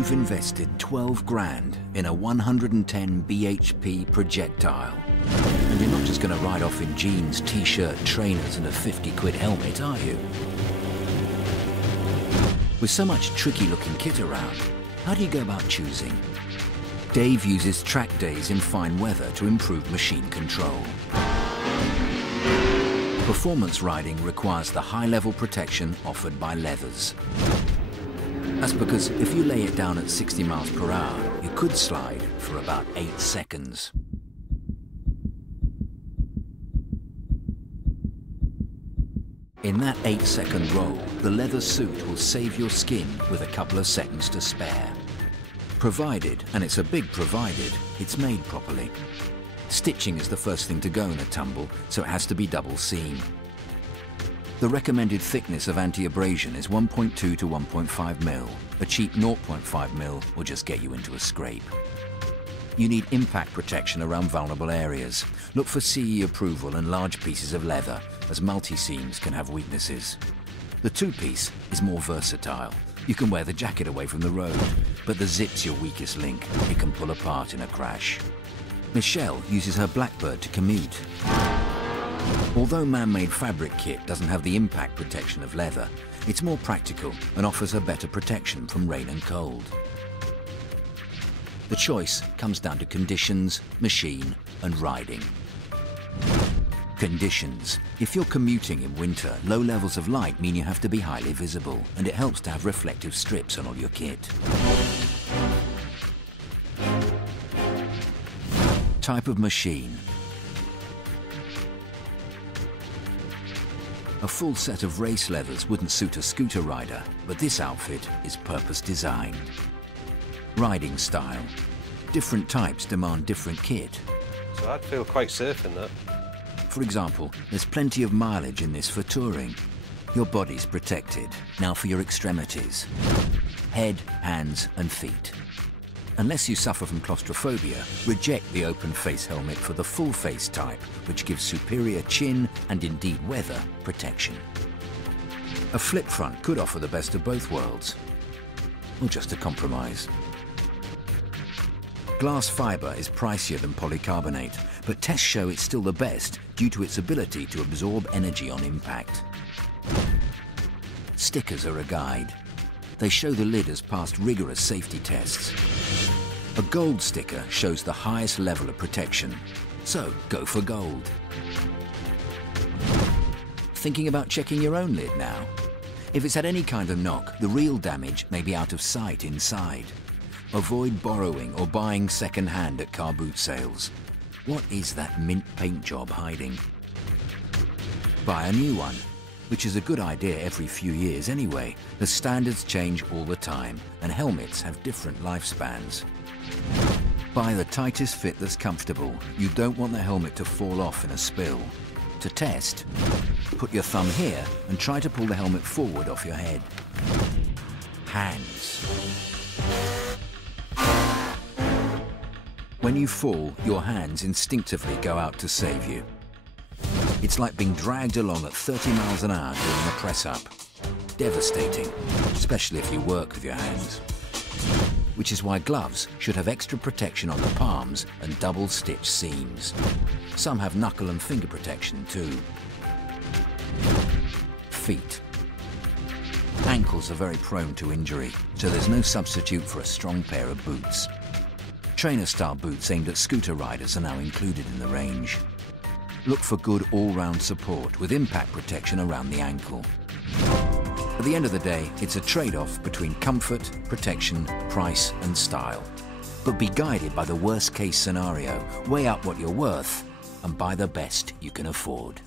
You've invested 12 grand in a 110 bhp projectile. And you're not just going to ride off in jeans, t-shirt, trainers and a 50 quid helmet, are you? With so much tricky looking kit around, how do you go about choosing? Dave uses track days in fine weather to improve machine control. Performance riding requires the high-level protection offered by leathers. That's because if you lay it down at 60 miles per hour, you could slide for about 8 seconds. In that 8-second roll, the leather suit will save your skin with a couple of seconds to spare. Provided, and it's a big provided, it's made properly. Stitching is the first thing to go in a tumble, so it has to be double seam. The recommended thickness of anti-abrasion is 1.2 to 1.5 mil. A cheap 0.5 mil will just get you into a scrape. You need impact protection around vulnerable areas. Look for CE approval and large pieces of leather, as multi-seams can have weaknesses. The two-piece is more versatile. You can wear the jacket away from the road, but the zip's your weakest link. It can pull apart in a crash. Michelle uses her Blackbird to commute. Although man-made fabric kit doesn't have the impact protection of leather, it's more practical and offers a better protection from rain and cold. The choice comes down to conditions, machine and riding. Conditions. If you're commuting in winter, low levels of light mean you have to be highly visible, and it helps to have reflective strips on all your kit. Type of machine. A full set of race leathers wouldn't suit a scooter rider, but this outfit is purpose designed. Riding style. Different types demand different kit. So I'd feel quite safe in that. For example, there's plenty of mileage in this for touring. Your body's protected. Now for your extremities. Head, hands and feet. Unless you suffer from claustrophobia, reject the open face helmet for the full face type, which gives superior chin and indeed weather protection. A flip front could offer the best of both worlds, or just a compromise. Glass fibre is pricier than polycarbonate, but tests show it's still the best due to its ability to absorb energy on impact. Stickers are a guide. They show the lid has passed rigorous safety tests. A gold sticker shows the highest level of protection, so go for gold. Thinking about checking your own lid now? If it's had any kind of knock, the real damage may be out of sight inside. Avoid borrowing or buying second-hand at car boot sales. What is that mint paint job hiding? Buy a new one, which is a good idea every few years anyway. The standards change all the time, and helmets have different lifespans. Buy the tightest fit that's comfortable. You don't want the helmet to fall off in a spill. To test, put your thumb here and try to pull the helmet forward off your head. Hands. When you fall, your hands instinctively go out to save you. It's like being dragged along at 30 miles an hour doing a press-up. Devastating, especially if you work with your hands. Which is why gloves should have extra protection on the palms and double-stitched seams. Some have knuckle and finger protection too. Feet. Ankles are very prone to injury, so there's no substitute for a strong pair of boots. Trainer-style boots aimed at scooter riders are now included in the range. Look for good all-round support with impact protection around the ankle. At the end of the day, it's a trade-off between comfort, protection, price and style. But be guided by the worst-case scenario, weigh up what you're worth and buy the best you can afford.